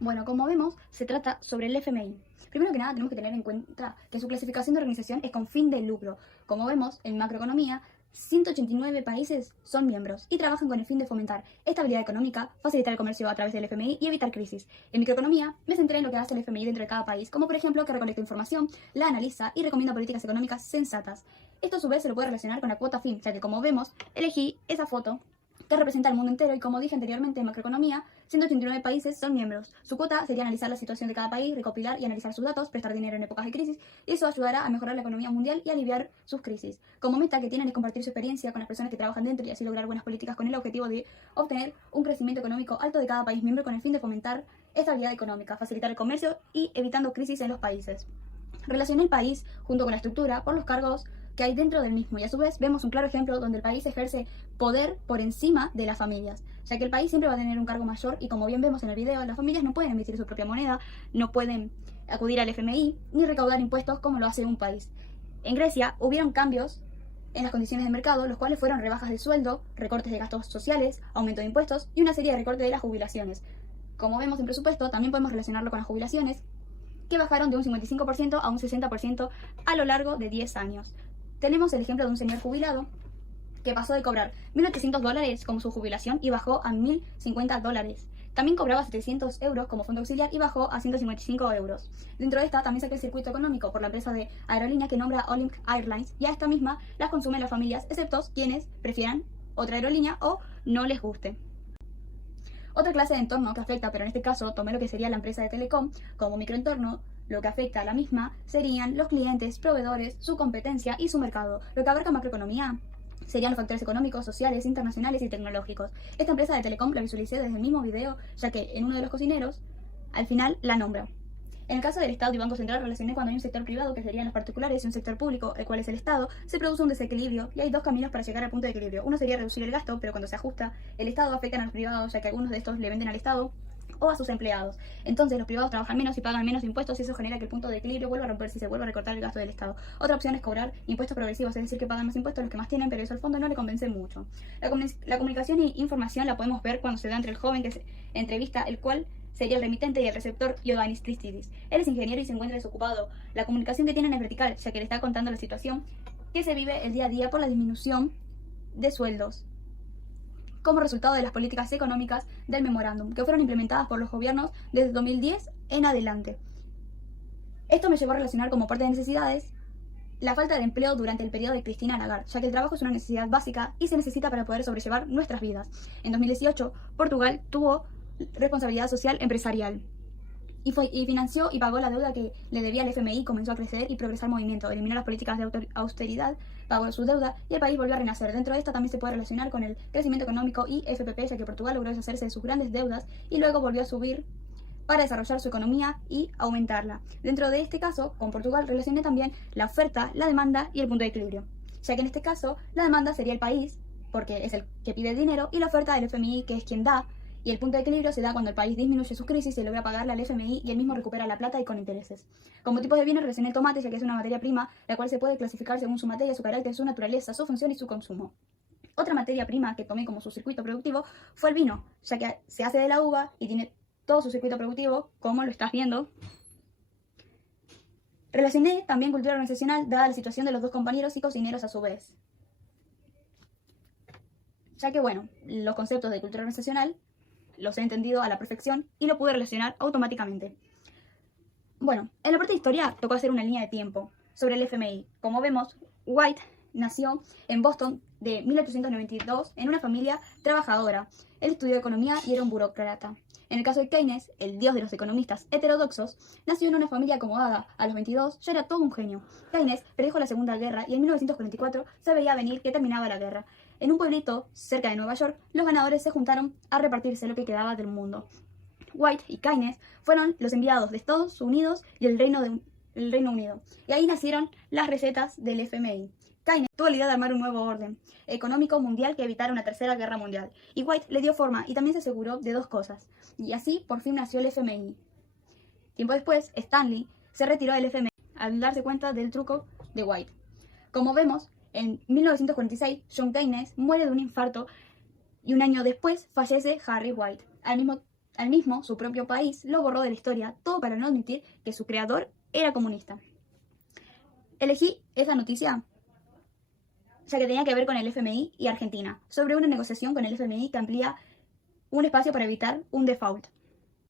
Bueno, como vemos, se trata sobre el FMI. Primero que nada, tenemos que tener en cuenta que su clasificación de organización es con fin de lucro. Como vemos, en macroeconomía, 189 países son miembros y trabajan con el fin de fomentar estabilidad económica, facilitar el comercio a través del FMI y evitar crisis. En microeconomía, me centré en lo que hace el FMI dentro de cada país, como por ejemplo que recolecta información, la analiza y recomienda políticas económicas sensatas. Esto a su vez se lo puede relacionar con la cuota FIM, ya que como vemos, elegí esa foto que representa al mundo entero y como dije anteriormente en macroeconomía, 189 países son miembros. Su cuota sería analizar la situación de cada país, recopilar y analizar sus datos, prestar dinero en épocas de crisis y eso ayudará a mejorar la economía mundial y aliviar sus crisis. Como meta que tienen es compartir su experiencia con las personas que trabajan dentro y así lograr buenas políticas con el objetivo de obtener un crecimiento económico alto de cada país miembro con el fin de fomentar estabilidad económica, facilitar el comercio y evitando crisis en los países. Relacioné el país junto con la estructura por los cargos que hay dentro del mismo y a su vez vemos un claro ejemplo donde el país ejerce poder por encima de las familias, ya que el país siempre va a tener un cargo mayor y como bien vemos en el video, las familias no pueden emitir su propia moneda, no pueden acudir al FMI ni recaudar impuestos como lo hace un país. En Grecia hubieron cambios en las condiciones de mercado, los cuales fueron rebajas de sueldo, recortes de gastos sociales, aumento de impuestos y una serie de recortes de las jubilaciones. Como vemos en presupuesto, también podemos relacionarlo con las jubilaciones, que bajaron de un 55% a un 60% a lo largo de 10 años. Tenemos el ejemplo de un señor jubilado que pasó de cobrar $1.800 como su jubilación y bajó a $1.050. También cobraba 700 euros como fondo auxiliar y bajó a 155 euros. Dentro de esta también saqué el circuito económico por la empresa de aerolínea que nombra Olympic Airlines y a esta misma las consumen las familias, excepto quienes prefieran otra aerolínea o no les guste. Otra clase de entorno que afecta, pero en este caso tomé lo que sería la empresa de telecom como microentorno. Lo que afecta a la misma serían los clientes, proveedores, su competencia y su mercado. Lo que abarca macroeconomía serían los factores económicos, sociales, internacionales y tecnológicos. Esta empresa de telecom la visualicé desde el mismo video, ya que en uno de los cocineros, al final la nombro. En el caso del Estado y Banco Central relacioné cuando hay un sector privado, que serían los particulares, y un sector público, el cual es el Estado, se produce un desequilibrio y hay dos caminos para llegar al punto de equilibrio. Uno sería reducir el gasto, pero cuando se ajusta el Estado afectan a los privados, ya que algunos de estos le venden al Estado o a sus empleados. Entonces los privados trabajan menos y pagan menos impuestos y eso genera que el punto de equilibrio vuelva a romperse y se vuelva a recortar el gasto del Estado. Otra opción es cobrar impuestos progresivos, es decir, que pagan más impuestos los que más tienen, pero eso al fondo no le convence mucho. La comunicación y información la podemos ver cuando se da entre el joven que se entrevista, el cual sería el remitente y el receptor Ioannis Christidis. Él es ingeniero y se encuentra desocupado. La comunicación que tienen es vertical, ya que le está contando la situación que se vive el día a día por la disminución de sueldos como resultado de las políticas económicas del memorándum, que fueron implementadas por los gobiernos desde 2010 en adelante. Esto me llevó a relacionar como parte de necesidades la falta de empleo durante el periodo de Cristina Lagarde, ya que el trabajo es una necesidad básica y se necesita para poder sobrellevar nuestras vidas. En 2018, Portugal tuvo responsabilidad social empresarial y financió y pagó la deuda que le debía al FMI, comenzó a crecer y progresar el movimiento, eliminó las políticas de austeridad, pagó su deuda y el país volvió a renacer. Dentro de esta también se puede relacionar con el crecimiento económico y FPP, ya que Portugal logró deshacerse de sus grandes deudas y luego volvió a subir para desarrollar su economía y aumentarla. Dentro de este caso, con Portugal relacioné también la oferta, la demanda y el punto de equilibrio, ya que en este caso la demanda sería el país, porque es el que pide dinero, y la oferta del FMI, que es quien da. Y el punto de equilibrio se da cuando el país disminuye sus crisis y logra pagarle al FMI y él mismo recupera la plata y con intereses. Como tipo de bienes relacioné el tomate, ya que es una materia prima, la cual se puede clasificar según su materia, su carácter, su naturaleza, su función y su consumo. Otra materia prima que tomé como su circuito productivo fue el vino, ya que se hace de la uva y tiene todo su circuito productivo, como lo estás viendo. Relacioné también cultura organizacional, dada la situación de los dos compañeros y cocineros a su vez. Ya que, bueno, los conceptos de cultura organizacional los he entendido a la perfección y lo pude relacionar automáticamente. Bueno, en la parte de historia tocó hacer una línea de tiempo sobre el FMI. Como vemos, White nació en Boston de 1892 en una familia trabajadora. Él estudió economía y era un burócrata. En el caso de Keynes, el dios de los economistas heterodoxos, nació en una familia acomodada. A los 22 ya era todo un genio. Keynes predijo la Segunda Guerra y en 1944 se veía venir que terminaba la guerra. En un pueblito cerca de Nueva York, los ganadores se juntaron a repartirse lo que quedaba del mundo. White y Keynes fueron los enviados de Estados Unidos y el Reino Unido. Y ahí nacieron las recetas del FMI. Keynes tuvo la idea de armar un nuevo orden económico mundial que evitara una tercera guerra mundial. Y White le dio forma y también se aseguró de dos cosas. Y así por fin nació el FMI. Tiempo después, Stanley se retiró del FMI al darse cuenta del truco de White. Como vemos, en 1946, John Keynes muere de un infarto y un año después fallece Harry White. Al mismo Al mismo, su propio país lo borró de la historia, todo para no admitir que su creador era comunista. Elegí esa noticia ya que tenía que ver con el FMI y Argentina, sobre una negociación con el FMI que amplía un espacio para evitar un default.